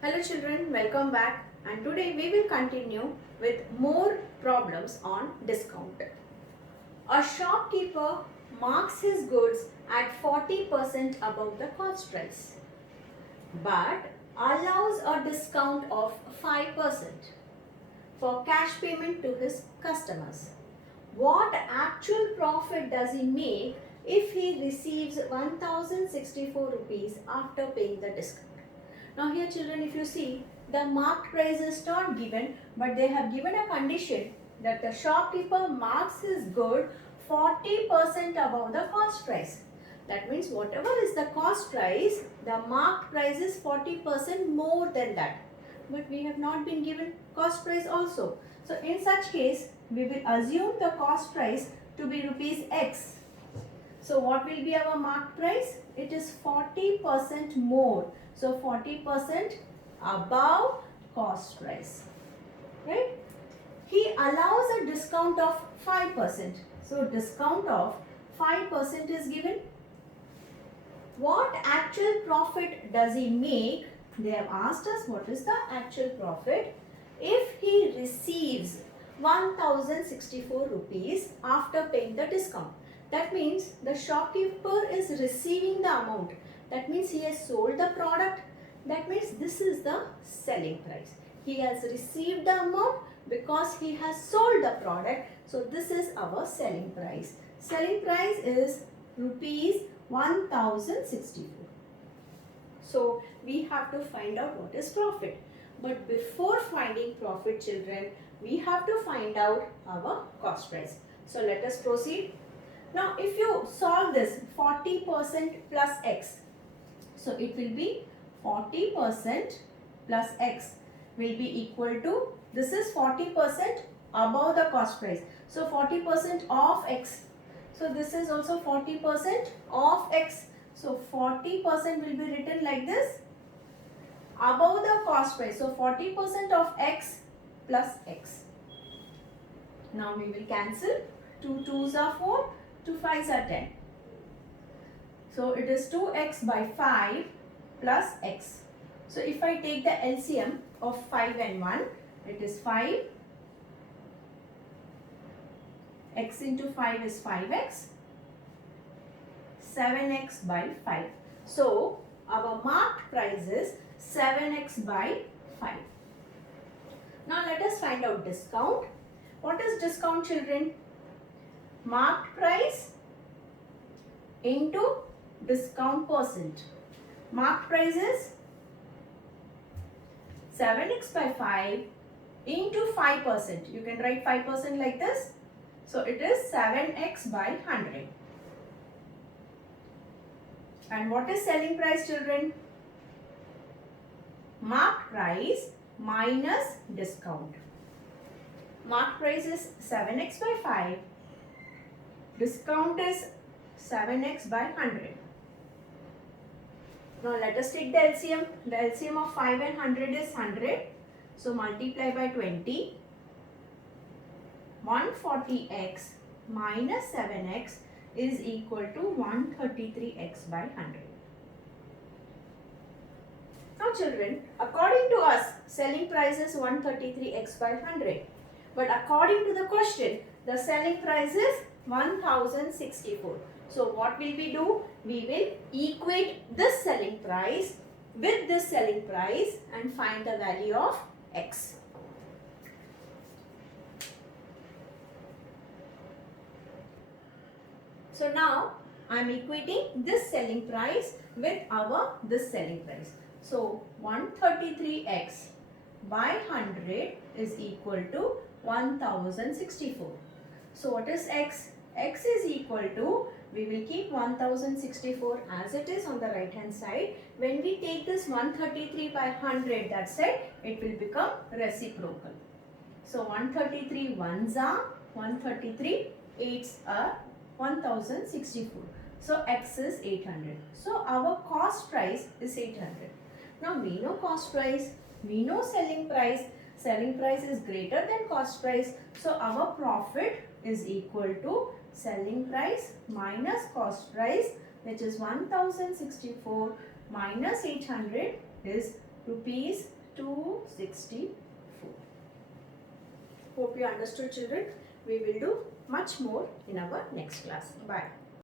Hello children, welcome back, and today we will continue with more problems on discount. A shopkeeper marks his goods at 40% above the cost price but allows a discount of 5% for cash payment to his customers. What actual profit does he make if he receives 1064 rupees after paying the discount? Now here children, if you see, the marked price is not given, but they have given a condition that the shopkeeper marks his good 40% above the cost price. That means whatever is the cost price, the marked price is 40% more than that. But we have not been given cost price also. So in such case, we will assume the cost price to be rupees X. So what will be our marked price? It is 40% more. So 40% above cost price. Right? He allows a discount of 5%. So discount of 5% is given. What actual profit does he make? They have asked us what is the actual profit if he receives 1064 rupees after paying the discount. That means the shopkeeper is receiving the amount. That means he has sold the product. That means this is the selling price. He has received the amount because he has sold the product. So this is our selling price. Selling price is rupees 1064. So we have to find out what is profit. But before finding profit children, we have to find out our cost price. So let us proceed. Now if you solve this 40% plus x, so it will be 40% plus x will be equal to, this is 40% above the cost price. So 40% of x. So this is also 40% of x. So 40% will be written like this, above the cost price. So 40% of x plus x. Now we will cancel. 2 2s are 4, 2 5s are 10. So it is 2x by 5 plus x. So if I take the LCM of 5 and 1, it is 5. X into 5 is 5x. 7x by 5. So our marked price is 7x by 5. Now let us find out discount. What is discount children? Marked price into discount percent. Marked price is 7x by 5 into 5%. You can write 5% like this. So it is 7x by 100. And what is selling price children? Marked price minus discount. Marked price is 7x by 5. Discount is 7x by 100. Now let us take the LCM. The LCM of 5 and 100 is 100. So multiply by 20. 140x minus 7x is equal to 133x by 100. Now children, according to us, selling price is 133x by 100. But according to the question, the selling price is 1064. So what will we do? We will equate this selling price with this selling price and find the value of x. So now I am equating this selling price with this selling price. So 133x by 100 is equal to 1064. So what is x? X is equal to, we will keep 1064 as it is on the right hand side. When we take this 133 by 100, that's it, it will become reciprocal. So 133 ones are 133, 8s are 1064. So x is 800. So our cost price is 800. Now we know cost price, we know selling price. Selling price is greater than cost price. So our profit is equal to selling price minus cost price, which is 1064 minus 800 is rupees 264. Hope you understood, children. We will do much more in our next class. Bye.